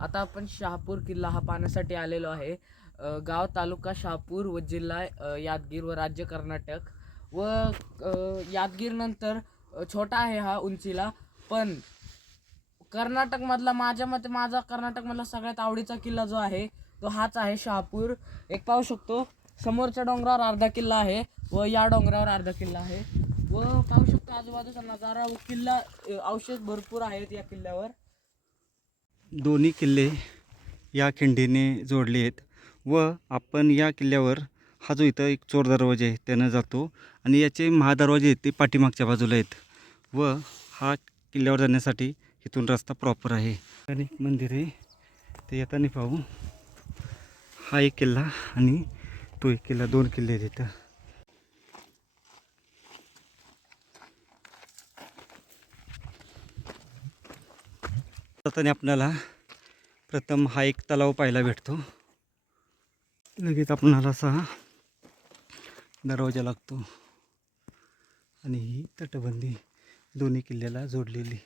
आता आपण शहापूर किल्ला हा पाहण्यासाठी आलेलो आहे. गाव तालुका शहापूर व जिल्हा यादगीर व राज्य कर्नाटक. व यादगीरनंतर छोटा आहे हा उंचीला पण कर्नाटकमधला माझ्या मते माझा कर्नाटकमधला सगळ्यात आवडीचा किल्ला जो आहे तो हाच आहे शहापूर. एक पाहू शकतो समोरच्या डोंगरावर अर्धा किल्ला आहे व या डोंगरावर अर्धा किल्ला आहे. व पाहू शकतो आजूबाजूचा नजारा व किल्ला अवशेष भरपूर आहेत या किल्ल्यावर. दोन्ही किल्ले या खिंडीने जोडले आहेत व आपण या किल्ल्यावर हा जो इथं एक चोर दरवाजा आहे त्यानं जातो आणि याचे महादरवाजे आहेत ते पाठीमागच्या बाजूला आहेत व हा किल्ल्यावर जाण्यासाठी इथून रस्ता प्रॉपर आहे. अनेक मंदिर आहे ते येताना पाहू. हा एक किल्ला आणि तो एक किल्ला दोन किल्ले आहेत इथं. जाताना आपल्याला. प्रथम हा एक तलाव पाहायला भेटतो. लगेच आपणाला असा दरवाजा लागतो. आणि ही तटबंदी दोन्ही किल्ल्याला जोडलेली.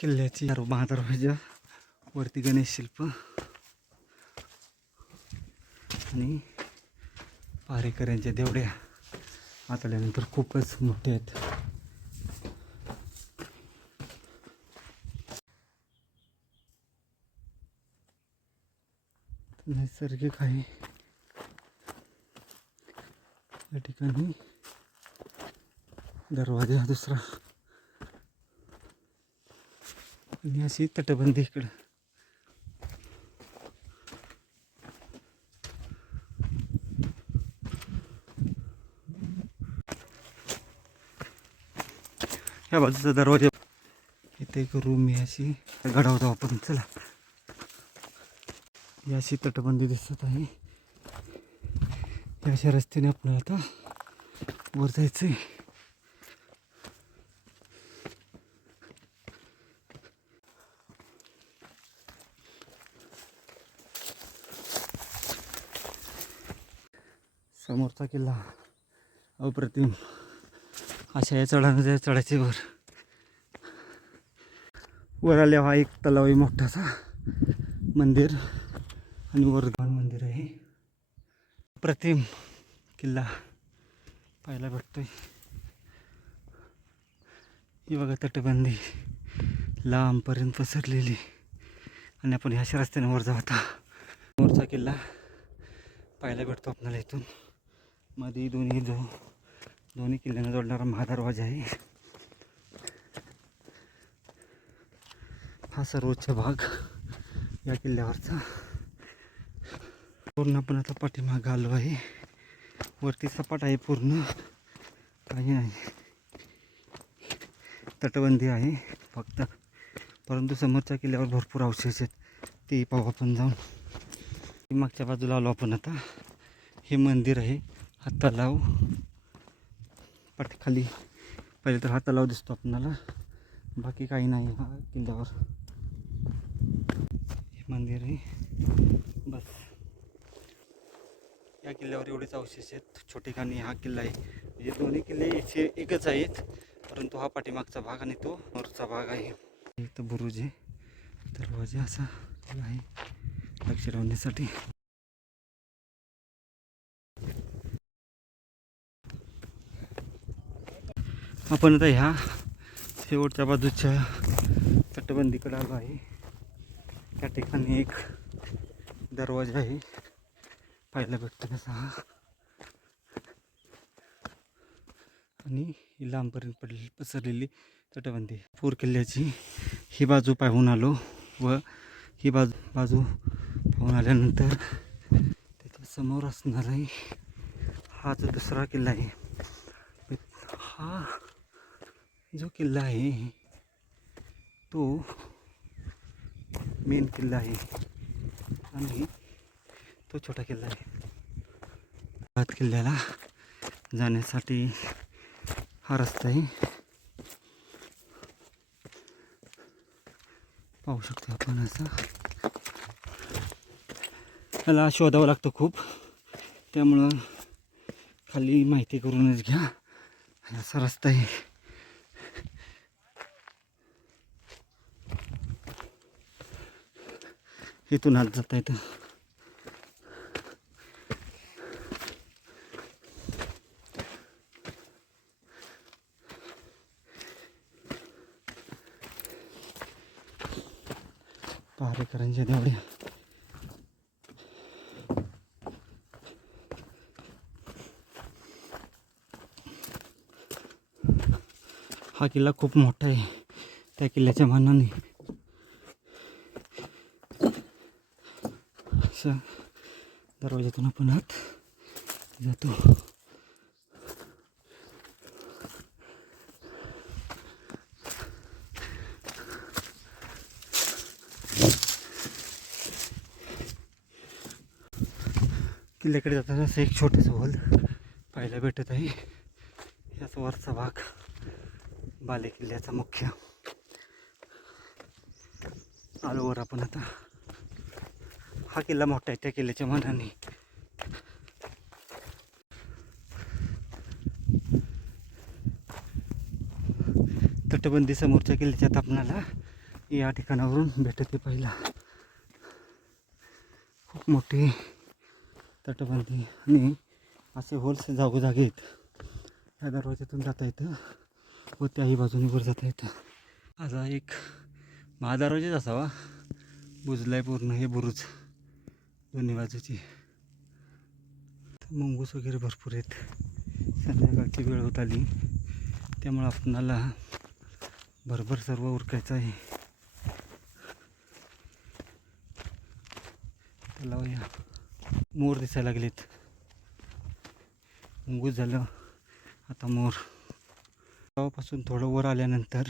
किल्ल्याची महादरवाजा वरती गणेश शिल्प. आणि पारेकऱ्यांच्या देवड्या. आतल्यानंतर खूपच मोठे आहेत. नैसर्गिक आहे. या ठिकाणी दरवाजा दुसरा. आणि अशी तटबंदी इकडं. ह्या बाजूचा दरवाजा. इथे एक रूम आहे अशी. जाऊ आपण चला. ही अशी तटबंदी दिसत आहे. या अशा रस्त्याने आपल्याला आता वर जायचं आहे समोरचा किल्ला अप्रतिम. अशा या चढानं चढायचे वर वर आल्या हा एक तलाव आहे मोठासा मंदिर आणि वर मंदिर आहे. प्रतिम किल्ला पाहायला भेटतोय. ही बघा तटबंदी लांबपर्यंत पसरलेली. आणि आपण ह्याच्या रस्त्याने वर जाऊ आता किल्ला पाहायला भेटतो आपल्याला इथून. मध्ये दोन्ही जाऊ दोन्ही किल्ल्यांना जोडणारा महादरवाजा आहे. हा सर्वोच्च भाग या किल्ल्यावरचा. पूर्ण आपण आता पाठीमाग आलो आहे. वरती सपाट आहे पूर्ण. काही नाही. तटबंदी आहे फक्त. परंतु समोरच्या किल्ल्यावर भरपूर अवशेष आहेत. ते पाहू आपण जाऊन. मागच्या बाजूला आलो आपण आता. हे मंदिर आहे. हा तलाव. पाठी खाली पहिले तर हा तलाव दिसतो आपणाला बाकी काही नाही हा किल्ल्यावर. हे मंदिर आहे. बस. या किल्ल्यावर एवढेच अवशेष आहेत. छोटे खाणी हा किल्ला आहे. म्हणजे दोन्ही किल्ले इथे एकच आहेत. परंतु हा पाठीमागचा भाग आणि तो वरचा भाग आहे. इथं बुरुज आहे. दरवाजा असा आहे. लक्ष ठेवण्यासाठी. आपण आता ह्या शेवटच्या बाजूच्या तटबंदीकडे आलो आहे. त्या ठिकाणी एक दरवाजा आहे. पाहायला भेटतो कसा हा. आणि ही लांबपर्यंत पडलेली पसरलेली तटबंदी. पूर किल्ल्याची ही बाजू पाहून आलो व ही बाजू बाजू पाहून आल्यानंतर त्याच्यासमोर असणार आहे हा जो दुसरा किल्ला आहे. हा जो किल्ला आहे तो मेन किल्ला आहे. आणि तो छोटा किल्ला आहे. हात किल्ल्याला जाण्यासाठी हा रस्ता आहे. पाहू शकतो आपण असा. त्याला शोधावं लागतं खूप. त्यामुळं खाली माहिती करूनच घ्या. असा रस्ता आहे. इथून आत जाता येतं. पारेकरांच्या देवड्या हा किल्ला खूप मोठा आहे. त्या किल्ल्याच्या मानाने असं दरवाजातून आपण आत. जातो. किल्ल्याकडे जाताना असं एक छोटंसं हॉल पाहायला भेटत आहे. याच वरचा भाग बाले किल्ल्याचा मुख्य आलोवर आपण आता. हा किल्ला मोठा आहे त्या किल्ल्याच्या मानाने तटबंदी समोरच्या किल्ल्याच्या तापणाला या ठिकाणावरून भेटते पहिला. खूप मोठी तटबंदी आणि असे होल्स जागोजागी आहेत. ह्या दरवाज्यातून जाता येतं व त्याही बाजूने वर जाता येतं. माझा एक महादरवाजाच असावा. बुजलाय पूर्ण हे बुरुज. दोन्ही बाजूची मुंगूस वगैरे भरपूर आहेत. संध्याकाळची वेळ होत आली. त्यामुळं आपणाला भरभर सर्व उरकायचं आहे. त्याला या मोर दिसायला लागलेत. मुंगूस झालं. आता मोर. गावापासून थोडं वर आल्यानंतर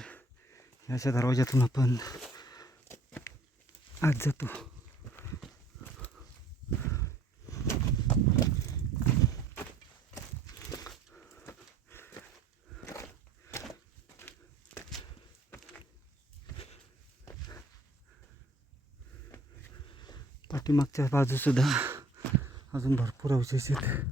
याच्या दरवाज्यातून आपण आत जातो. पाठीमागच्या बाजूसुद्धा अजून भरपूर अवशेष आहेत.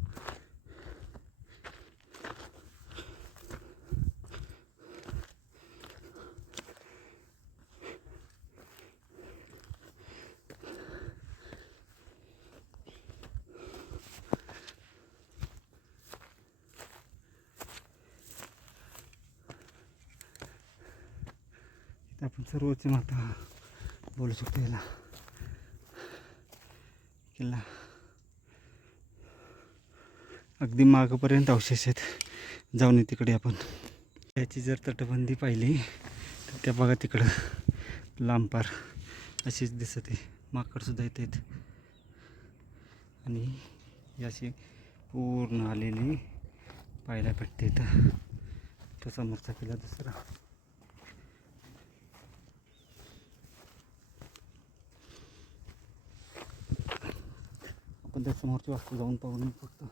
इथे आपण सर्वोच्च माता बोलू शकतो याला. किल्ला अगदी मागपर्यंत अवशेष आहेत. जाऊन तिकडे आपण. याची जर तटबंदी पाहिली तर त्या बघा तिकडं. लांबपार अशीच दिसत. आहे माकडसुद्धा येत आहेत. आणि याची पूर्ण आलेली पाहायला भेटते इथं. तो समोरचा किल्ला दुसरा. आपण त्या समोरची वास्तू जाऊन पाहून नये फक्त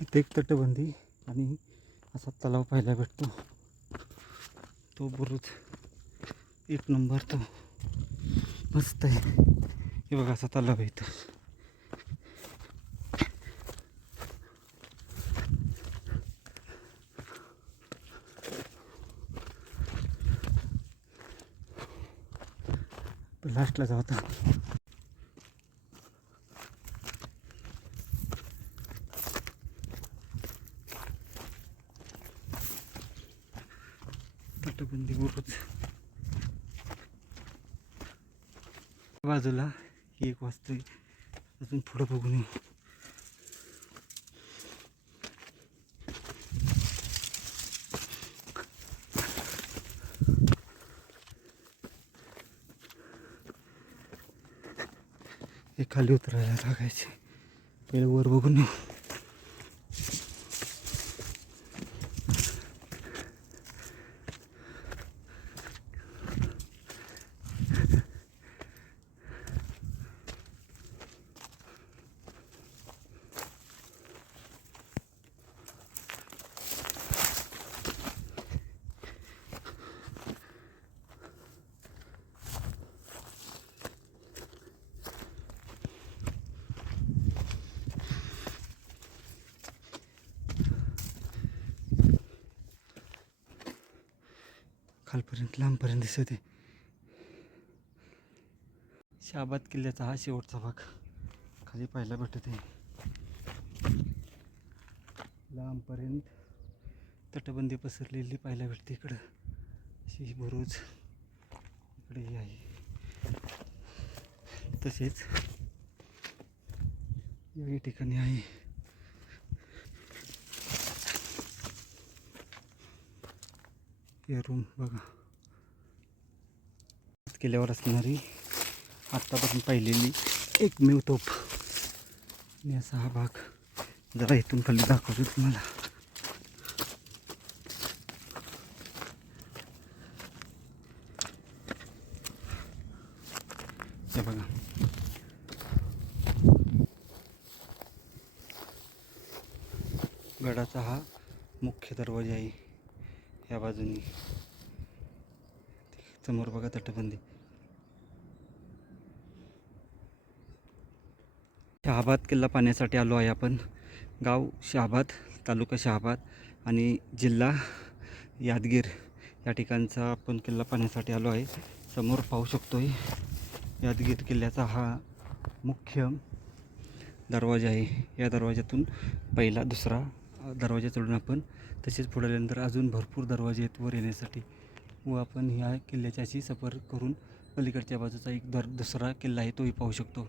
इथे एक तटबंदी आणि असा तलाव पाहायला भेटतो. तो बुरुज एक नंबर तो मस्त आहे. हे बघा असा तलाव आहे इथं. लास्टला जाऊ तटबंदी बुरुज बाजूला एक वाजतोय. अजून पुढं बघून खाली उतरायला लागायचे. पहिले वर बघून खालपर्यंत लांबपर्यंत दिसत आहे. शाबाद किल्ल्याचा हा शेवटचा भाग. खाली पाहायला भेटत आहे. लांबपर्यंत तटबंदी पसरलेली पाहायला भेटते इकडं. अशी बुरुज इकडे आहे. तसेच या ठिकाणी आहे. हे रूम बघा. केल्यावर असणारी आत्तापासून पाहिलेली एकमेव तोफ. आणि असा हा भाग जरा इथून खाली दाखवतो तुम्हाला. हे बघा. गडाचा हा मुख्य दरवाजा आहे. या बाजूनी. समोर बघा तटबंदी. शहाबाद किल्ला पाहण्यासाठी आलो आहे आपण. गाव शहाबाद तालुका शहाबाद आणि जिल्हा यादगीर या ठिकाणचा आपण किल्ला पाहण्यासाठी आलो आहे. समोर पाहू शकतो आहे यादगीर किल्ल्याचा हा मुख्य दरवाजा आहे. या दरवाज्यातून पहिला दुसरा दरवाजा चढून आपण तसेच पुढे आल्यानंतर अजून भरपूर दरवाजे आहेत वर येण्यासाठी. व आपण ह्या किल्ल्याच्या अशी सफर करून पलीकडच्या बाजूचा एक दर दुसरा किल्ला आहे तोही पाहू शकतो.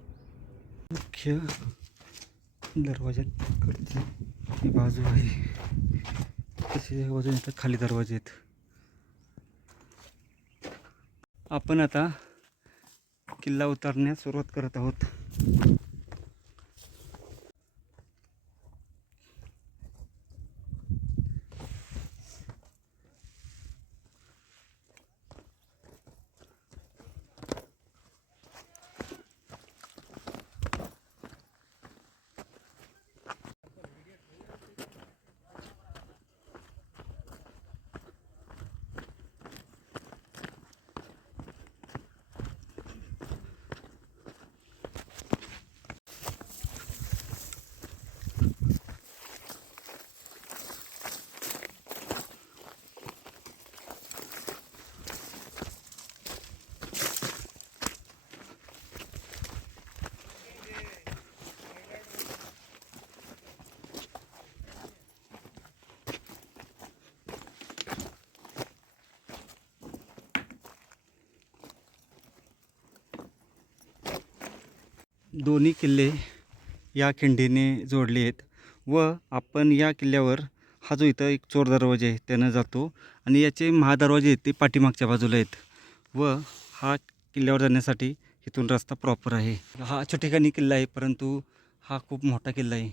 मुख्य दरवाजाकडची ही बाजू आहे तसेच बाजूने खाली दरवाजे आहेत. आपण आता किल्ला उतरण्यास सुरुवात करत आहोत. दोन्ही किल्ले या खिंडीने जोडले आहेत व आपण या किल्ल्यावर हा जो इथं एक चोर दरवाजा आहे त्यानं जातो आणि याचे महादरवाजे आहेत ते पाठीमागच्या बाजूला आहेत व हा किल्ल्यावर जाण्यासाठी इथून रस्ता प्रॉपर आहे. हा ठिकाणी किल्ला आहे परंतु हा खूप मोठा किल्ला आहे.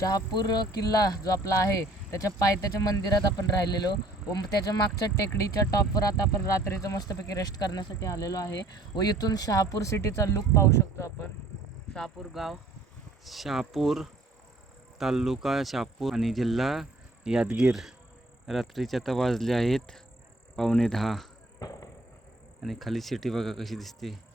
शहापूर किल्ला जो आपला आहे त्याच्या पायथ्याच्या मंदिरात आपण राहिलेलो. व त्याच्या मागच्या टेकडीच्या टॉपवर आता आपण रात्रीचं मस्तपैकी रेस्ट करण्यासाठी आलेलो आहे. व इथून शहापूर सिटीचा लुक पाहू शकतो आपण. शहापूर गाव. शहापूर तालुका शहापूर आणि जिल्हा यादगीर. रात्रीचे आता वाजले आहेत पावणे दहा. आणि खाली सिटी बघा कशी दिसते.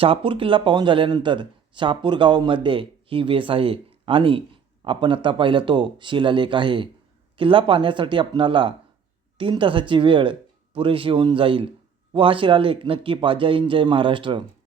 शहापूर किल्ला पाहून झाल्यानंतर शहापूर गावामध्ये ही वेस आहे आणि आपण आता पाहिलं तो शिलालेख आहे. किल्ला पाहण्यासाठी आपणाला तीन तासाची वेळ पुरेशी होऊन जाईल व हा शिलालेख नक्की पहा जय हिंद जय महाराष्ट्र.